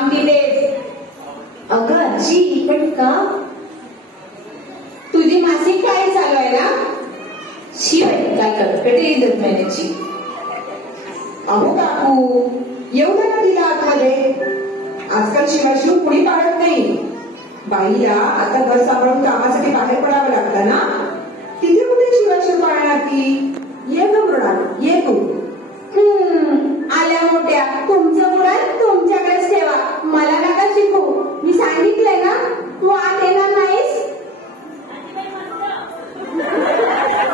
काम तिथेच. अगं आजी पण का? तुझी मासिक काय चालू आहे ना? शिवाय काय कटकटे 10 महिन्याची. अहो काकू, एवढं ना तिला आतमध्ये. आजकाल शिवाशिव कुणी पाळत नाही. बाईला आता घर सांभाळून कामासाठी बाहेर पडावं लागतं ना. तिथे कुठे शिवाशिव पाळणार ती? ये ग मृणाल, ये तू. आल्या मोठ्या, तुमचं मुलं तुमच्याकडेच ठेवा. मला नका शिकू. मी सांगितलंय ना, तू आत येणार नाहीस.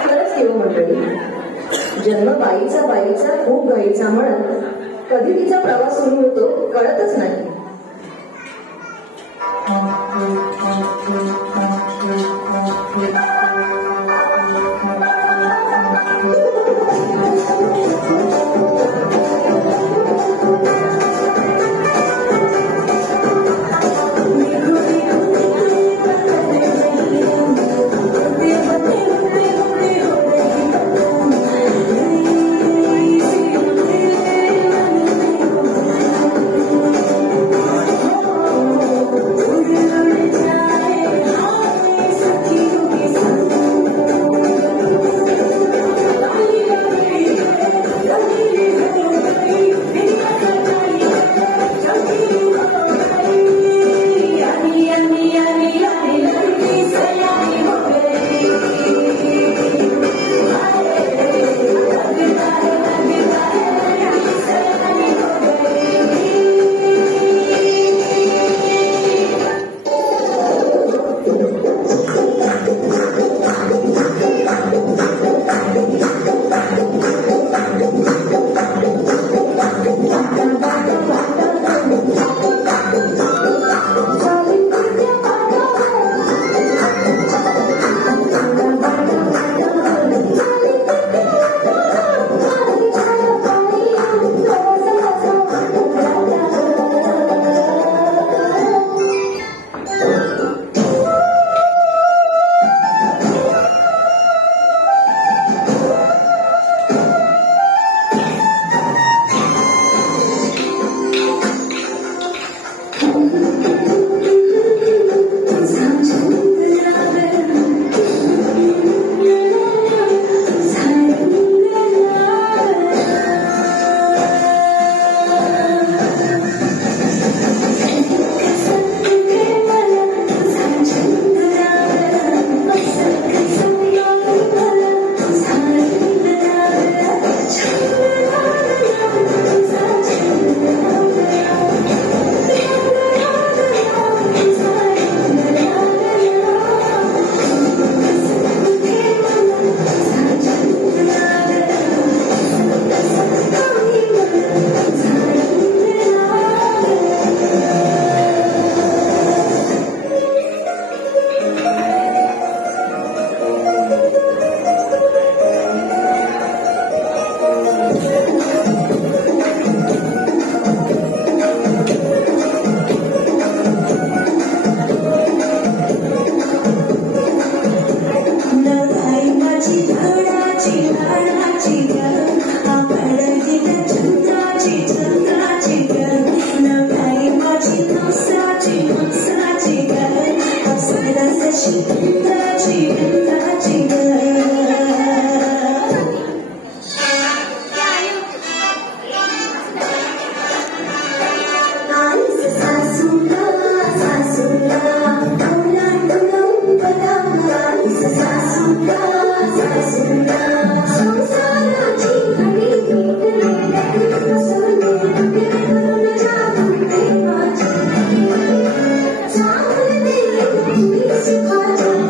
खरंच केव्हा मंडळी, जन्म बाईचा खूप गाईचा म्हणत कधी तिचा प्रवास सुरू होतो कळतच नाही.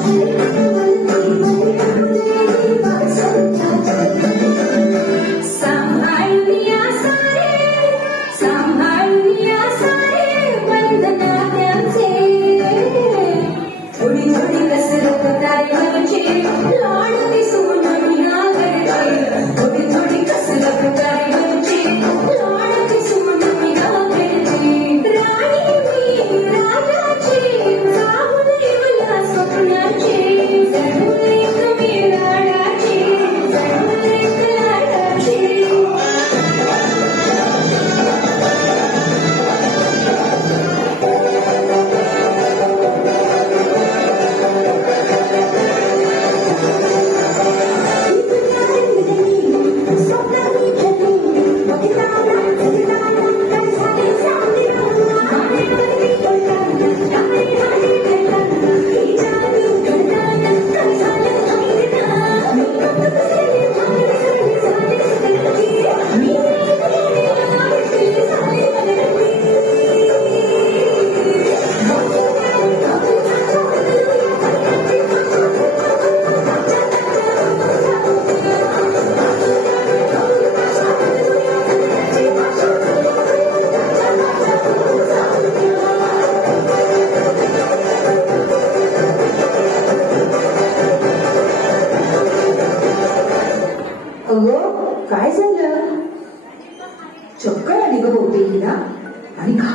Thank you.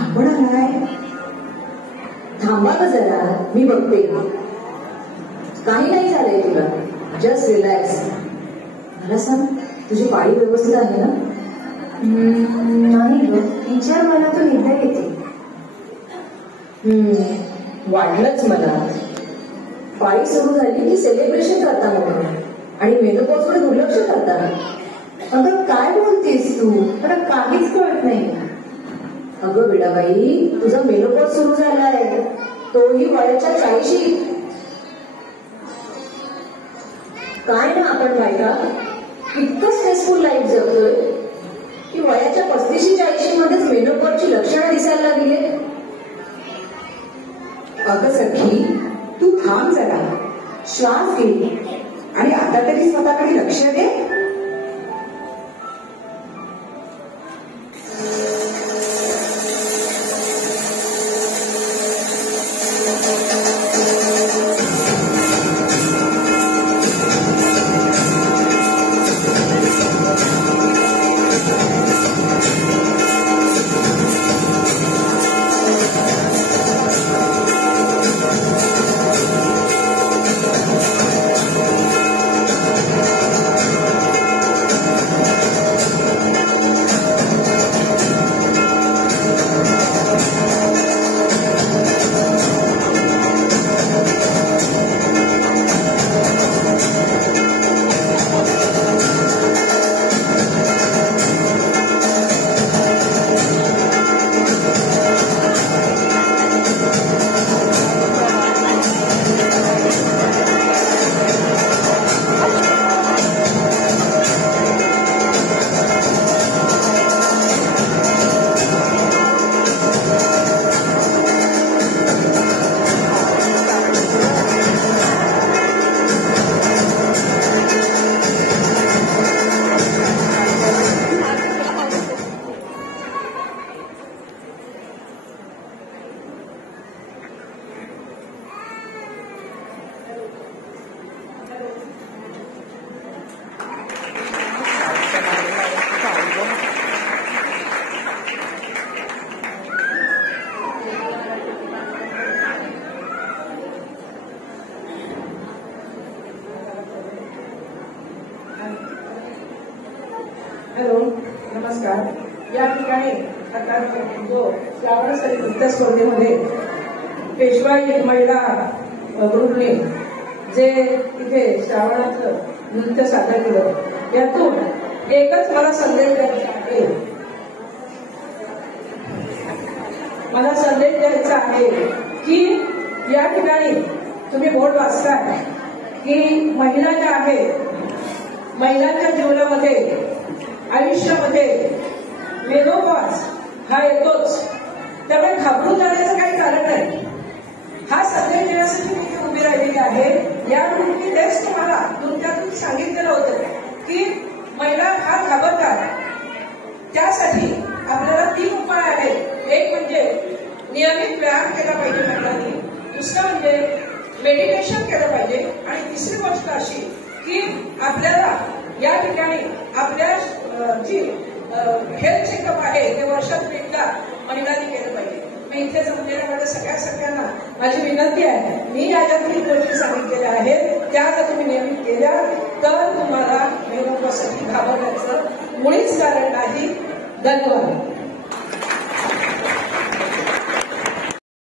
आपण आलाय. थांबा ना जरा, मी बघते. काही नाही झालंय तुला, जस्ट रिलॅक्स. मला सांग, तुझी पाळी व्यवस्थित आहे ना? नाही ग, विचार मनातून एकदा येते. वाटलंच मला. पाळी सुरू झाली की सेलिब्रेशन करता म्हणून आणि मेनोपॉजकडे दुर्लक्ष करता. अगं काय बोलतेस तू? मला काहीच कळत नाही. अगं विडाबाई, तुझा मेनोपॉज सुरू झालाय, तोही वयाच्या 40. काय ना आपण बायका इतकं स्ट्रेसफुल लाईफ जगतोय की वयाच्या 35-40 मध्येच मेनोपॉजची लक्षणं दिसायला लागली. अगं सखी, तू थांब जरा, श्वास घे आणि आता तरी स्वतःकडे लक्ष दे. हॅलो, नमस्कार. या ठिकाणी आता जो श्रावणसरी नृत्य स्पर्धेमध्ये पेशवाई महिला ग्रुपने जे इथे श्रावणाचं नृत्य सादर केलं, यातून एकच मला संदेश द्यायचा आहे. मला संदेश द्यायचा आहे की या ठिकाणी तुम्ही बोर्ड वाचताय की महिला ज्या आहेत, महिलांच्या जीवनामध्ये आयुष्यामध्ये मेनोपॉज हा येतोच, त्यामुळे घाबरून जाण्याचं काही कारण नाही. हा संदेश देण्यासाठी मी इथे उभी राहिलेली आहे. यापूर्वी मी तेच तुम्हाला तुमच्यातून सांगितलेलं होतं की महिला हा घाबरतात. त्यासाठी आपल्याला 3 उपाय आहेत. एक म्हणजे नियमित व्यायाम केला पाहिजे महिलांनी, दुसरं म्हणजे मेडिटेशन केलं पाहिजे, आणि तिसरी गोष्ट अशी की आपल्याला या ठिकाणी आपल्या जी हेल्थ चेकअप आहे ते वर्षातून एकदा महिलांनी केलं पाहिजे. मी इथे जमलेल्या माझ्या सगळ्यांना माझी विनंती आहे, मी याच्या 3 गोष्टी सांगितलेल्या आहेत, त्या जर तुम्ही नियमित केल्या तर तुम्हाला मेनोपॉजसाठी घाबरण्याचं मुळीच कारण नाही. धन्यवाद.